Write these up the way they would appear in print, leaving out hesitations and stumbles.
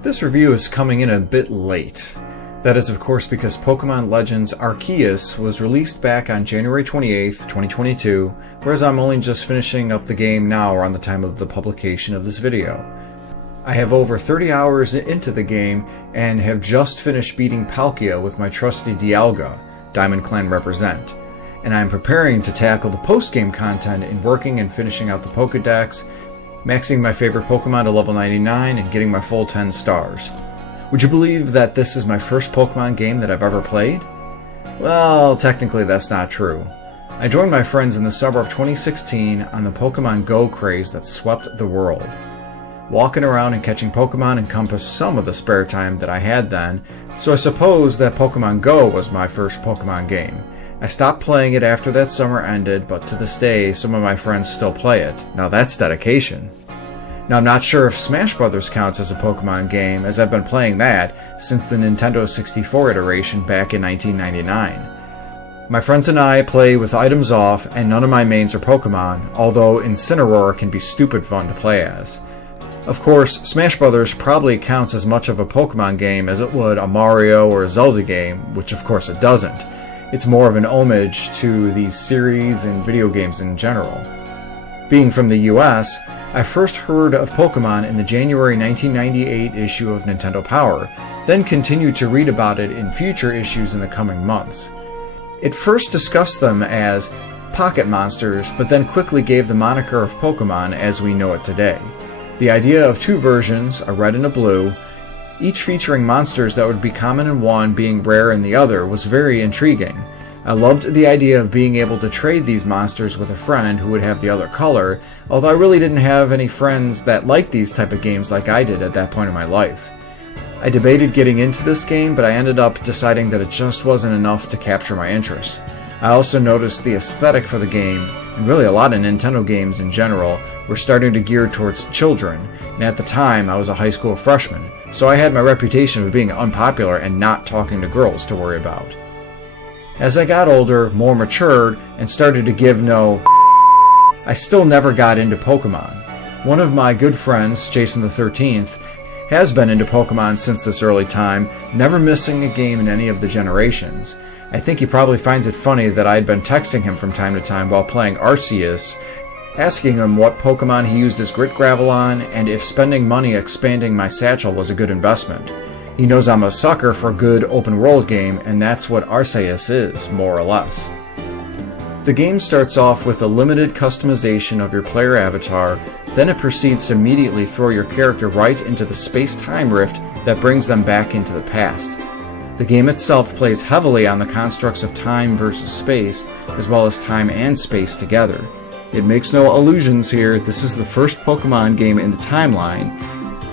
This review is coming in a bit late. That is of course because Pokémon Legends Arceus was released back on January 28th, 2022, whereas I'm only just finishing up the game now around the time of the publication of this video. I have over 30 hours into the game and have just finished beating Palkia with my trusty Dialga, Diamond Clan represent, and I am preparing to tackle the post-game content in working and finishing out the Pokédex, maxing my favorite Pokemon to level 99 and getting my full 10 stars. Would you believe that this is my first Pokemon game that I've ever played? Well, technically that's not true. I joined my friends in the summer of 2016 on the Pokemon Go craze that swept the world. Walking around and catching Pokemon encompassed some of the spare time that I had then, so I suppose that Pokemon Go was my first Pokemon game. I stopped playing it after that summer ended, but to this day some of my friends still play it. Now that's dedication. Now I'm not sure if Smash Bros. Counts as a Pokemon game, as I've been playing that since the Nintendo 64 iteration back in 1999. My friends and I play with items off, and none of my mains are Pokemon, although Incineroar can be stupid fun to play as. Of course, Smash Bros. Probably counts as much of a Pokemon game as it would a Mario or a Zelda game, which of course it doesn't. It's more of an homage to these series and video games in general. Being from the US, I first heard of Pokemon in the January 1998 issue of Nintendo Power, then continued to read about it in future issues in the coming months. It first discussed them as pocket monsters, but then quickly gave the moniker of Pokemon as we know it today. The idea of two versions, a red and a blue, each featuring monsters that would be common in one being rare in the other, was very intriguing. I loved the idea of being able to trade these monsters with a friend who would have the other color, although I really didn't have any friends that liked these type of games like I did at that point in my life. I debated getting into this game, but I ended up deciding that it just wasn't enough to capture my interest. I also noticed the aesthetic for the game, and really a lot of Nintendo games in general, were starting to gear towards children, and at the time I was a high school freshman, so I had my reputation of being unpopular and not talking to girls to worry about. As I got older, more matured, and started to give no I still never got into Pokemon. One of my good friends, Jason the 13th, has been into Pokemon since this early time, never missing a game in any of the generations. I think he probably finds it funny that I'd been texting him from time to time while playing Arceus, asking him what Pokemon he used his Grit Gravel on, and if spending money expanding my satchel was a good investment. He knows I'm a sucker for a good open world game, and that's what Arceus is, more or less. The game starts off with a limited customization of your player avatar, then it proceeds to immediately throw your character right into the space-time rift that brings them back into the past. The game itself plays heavily on the constructs of time versus space, as well as time and space together. It makes no illusions here, this is the first Pokemon game in the timeline.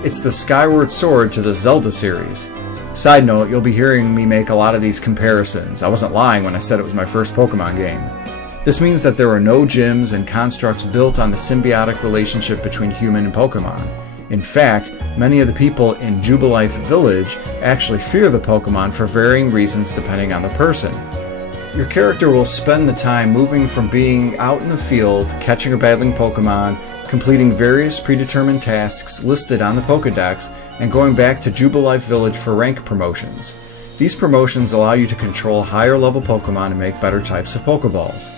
It's the Skyward Sword to the Zelda series. Side note, you'll be hearing me make a lot of these comparisons. I wasn't lying when I said it was my first Pokemon game. This means that there are no gyms and constructs built on the symbiotic relationship between human and Pokemon. In fact, many of the people in Jubilife Village actually fear the Pokemon for varying reasons depending on the person. Your character will spend the time moving from being out in the field, catching or battling Pokemon, completing various predetermined tasks listed on the Pokédex, and going back to Jubilife Village for rank promotions. These promotions allow you to control higher level Pokemon and make better types of Pokeballs.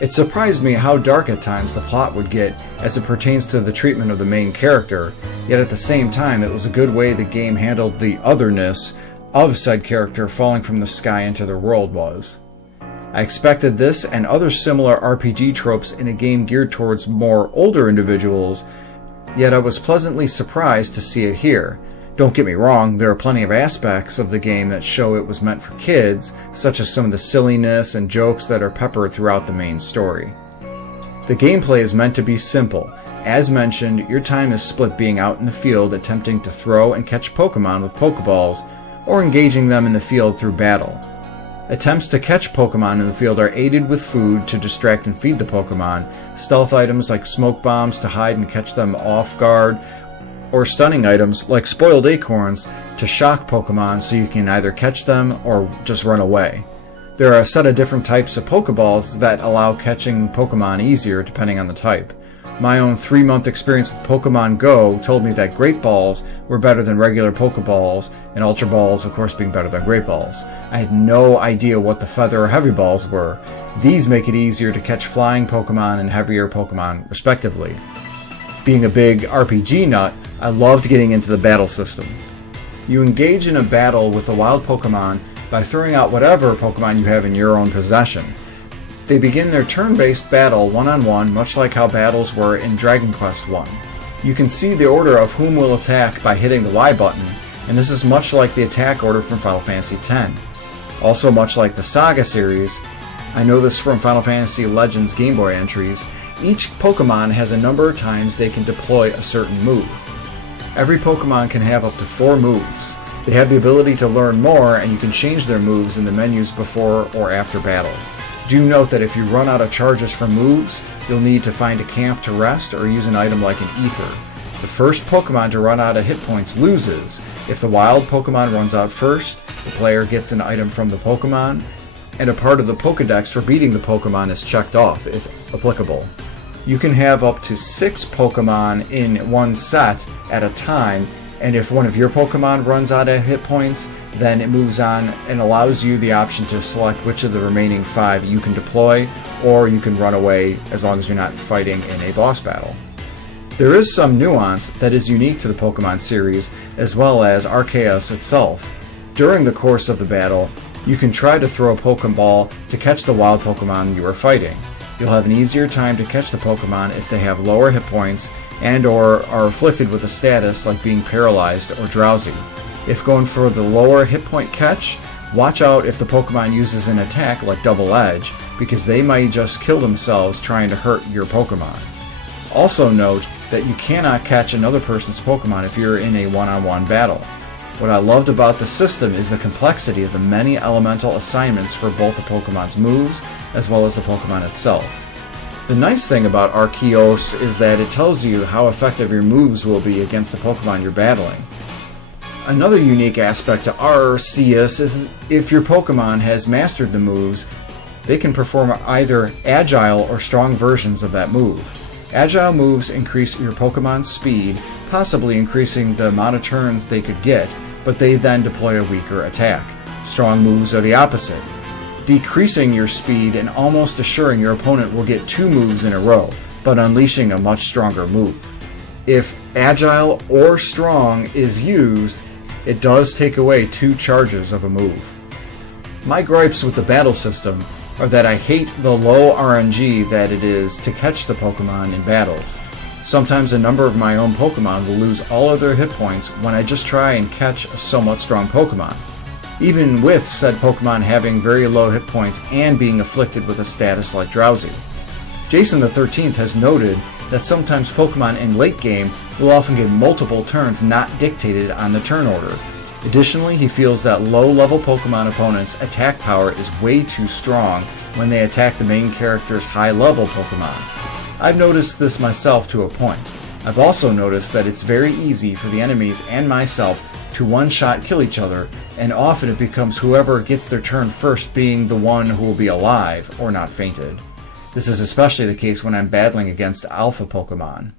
It surprised me how dark at times the plot would get as it pertains to the treatment of the main character, yet at the same time it was a good way the game handled the otherness of said character falling from the sky into their world was. I expected this and other similar RPG tropes in a game geared towards more older individuals, yet I was pleasantly surprised to see it here. Don't get me wrong, there are plenty of aspects of the game that show it was meant for kids, such as some of the silliness and jokes that are peppered throughout the main story. The gameplay is meant to be simple. As mentioned, your time is split being out in the field attempting to throw and catch Pokemon with Pokeballs, or engaging them in the field through battle. Attempts to catch Pokemon in the field are aided with food to distract and feed the Pokemon, stealth items like smoke bombs to hide and catch them off guard, or stunning items like spoiled acorns to shock Pokemon so you can either catch them or just run away. There are a set of different types of Pokeballs that allow catching Pokemon easier depending on the type. My own 3-month experience with Pokemon Go told me that Great Balls were better than regular Pokeballs, and Ultra Balls, of course, being better than Great Balls. I had no idea what the Feather or Heavy Balls were. These make it easier to catch flying Pokemon and heavier Pokemon, respectively. Being a big RPG nut, I loved getting into the battle system. You engage in a battle with a wild Pokemon by throwing out whatever Pokemon you have in your own possession. They begin their turn-based battle one-on-one, much like how battles were in Dragon Quest I. You can see the order of whom will attack by hitting the Y button, and this is much like the attack order from Final Fantasy X. Also much like the Saga series, I know this from Final Fantasy Legends Game Boy entries, each Pokemon has a number of times they can deploy a certain move. Every Pokemon can have up to 4 moves. They have the ability to learn more, and you can change their moves in the menus before or after battle. Do note that if you run out of charges for moves, you'll need to find a camp to rest or use an item like an ether. The first Pokemon to run out of hit points loses. If the wild Pokemon runs out first, the player gets an item from the Pokemon, and a part of the Pokedex for beating the Pokemon is checked off, if applicable. You can have up to 6 Pokemon in one set at a time, and if one of your Pokemon runs out of hit points, then it moves on and allows you the option to select which of the remaining 5 you can deploy, or you can run away as long as you're not fighting in a boss battle. There is some nuance that is unique to the Pokemon series, as well as Arceus itself. During the course of the battle, you can try to throw a Pokeball to catch the wild Pokemon you are fighting. You'll have an easier time to catch the Pokemon if they have lower hit points and or are afflicted with a status like being paralyzed or drowsy. If going for the lower hit point catch, watch out if the Pokemon uses an attack like Double Edge, because they might just kill themselves trying to hurt your Pokemon. Also note that you cannot catch another person's Pokemon if you're in a one-on-one battle. What I loved about the system is the complexity of the many elemental assignments for both the Pokemon's moves as well as the Pokemon itself. The nice thing about Arceus is that it tells you how effective your moves will be against the Pokemon you're battling. Another unique aspect to Arceus is if your Pokemon has mastered the moves, they can perform either agile or strong versions of that move. Agile moves increase your Pokemon's speed, possibly increasing the amount of turns they could get, but they then deploy a weaker attack. Strong moves are the opposite, decreasing your speed and almost assuring your opponent will get 2 moves in a row, but unleashing a much stronger move. If agile or strong is used, it does take away 2 charges of a move. My gripes with the battle system are that I hate the low RNG that it is to catch the Pokemon in battles. Sometimes a number of my own Pokemon will lose all of their hit points when I just try and catch a somewhat strong Pokemon, even with said Pokemon having very low hit points and being afflicted with a status like Drowsy. Jason the 13th has noted that sometimes Pokemon in late game will often get multiple turns not dictated on the turn order. Additionally, he feels that low-level Pokemon opponents' attack power is way too strong when they attack the main character's high-level Pokemon. I've noticed this myself to a point. I've also noticed that it's very easy for the enemies and myself to one-shot kill each other, and often it becomes whoever gets their turn first being the one who will be alive or not fainted. This is especially the case when I'm battling against alpha Pokemon.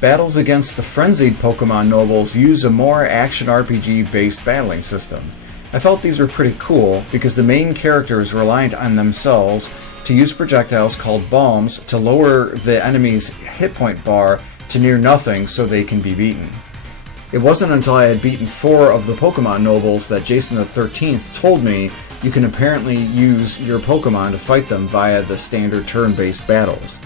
Battles against the frenzied Pokemon nobles use a more action RPG based battling system. I felt these were pretty cool because the main character is reliant on themselves to use projectiles called bombs to lower the enemy's hit point bar to near nothing so they can be beaten. It wasn't until I had beaten 4 of the Pokemon nobles that Jason the 13th told me you can apparently use your Pokemon to fight them via the standard turn-based battles.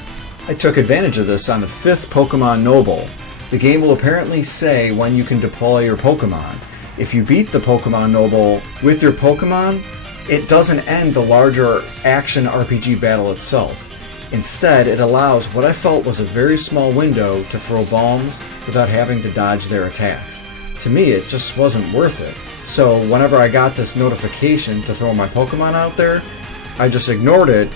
I took advantage of this on the 5th Pokemon Noble. The game will apparently say when you can deploy your Pokemon. If you beat the Pokemon Noble with your Pokemon, it doesn't end the larger action RPG battle itself. Instead, it allows what I felt was a very small window to throw bombs without having to dodge their attacks. To me, it just wasn't worth it. So whenever I got this notification to throw my Pokemon out there, I just ignored it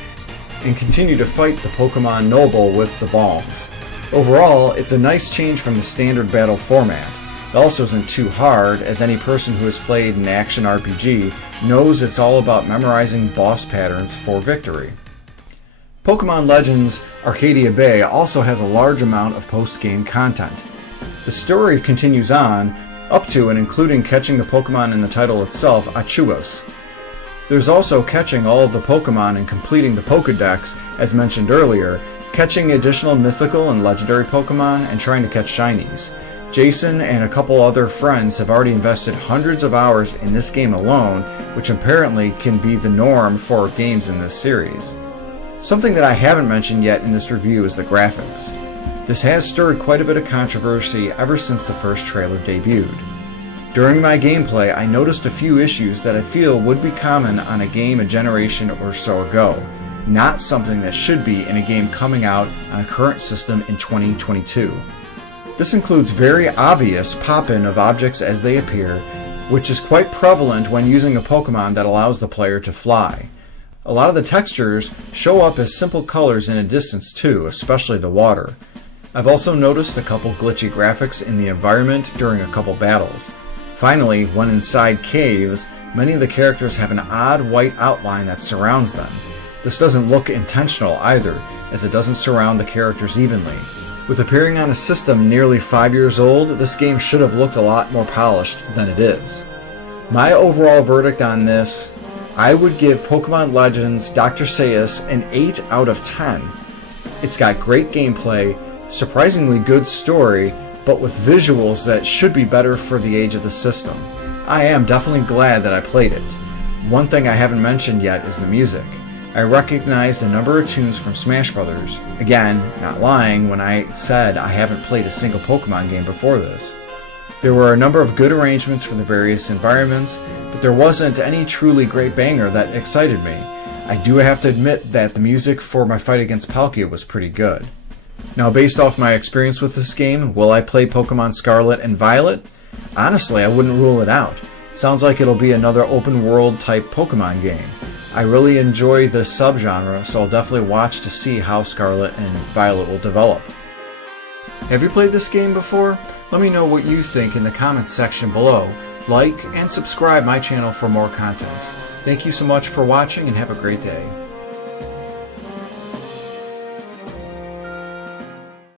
and continued to fight the Pokemon Noble with the bombs. Overall, it's a nice change from the standard battle format. It also isn't too hard, as any person who has played an action RPG knows it's all about memorizing boss patterns for victory. Pokémon Legends Arcadia Bay also has a large amount of post-game content. The story continues on, up to and including catching the Pokémon in the title itself, Arceus. There's also catching all of the Pokémon and completing the Pokédex, as mentioned earlier, catching additional mythical and legendary Pokémon, and trying to catch shinies. Jason and a couple other friends have already invested hundreds of hours in this game alone, which apparently can be the norm for games in this series. Something that I haven't mentioned yet in this review is the graphics. This has stirred quite a bit of controversy ever since the first trailer debuted. During my gameplay, I noticed a few issues that I feel would be common on a game a generation or so ago, not something that should be in a game coming out on a current system in 2022. This includes very obvious pop-in of objects as they appear, which is quite prevalent when using a Pokemon that allows the player to fly. A lot of the textures show up as simple colors in a distance too, especially the water. I've also noticed a couple glitchy graphics in the environment during a couple battles. Finally, when inside caves, many of the characters have an odd white outline that surrounds them. This doesn't look intentional either, as it doesn't surround the characters evenly. With appearing on a system nearly 5 years old, this game should have looked a lot more polished than it is. My overall verdict on this, I would give Pokémon Legends Dr. Arceus an 8 out of 10. It's got great gameplay, surprisingly good story, but with visuals that should be better for the age of the system. I am definitely glad that I played it. One thing I haven't mentioned yet is the music. I recognized a number of tunes from Smash Brothers. Again, not lying when I said I haven't played a single Pokemon game before this. There were a number of good arrangements for the various environments, but there wasn't any truly great banger that excited me. I do have to admit that the music for my fight against Palkia was pretty good. Now, based off my experience with this game, will I play Pokemon Scarlet and Violet? Honestly, I wouldn't rule it out. It sounds like it'll be another open world type Pokemon game. I really enjoy this subgenre, so I'll definitely watch to see how Scarlet and Violet will develop. Have you played this game before? Let me know what you think in the comments section below. Like and subscribe my channel for more content. Thank you so much for watching and have a great day.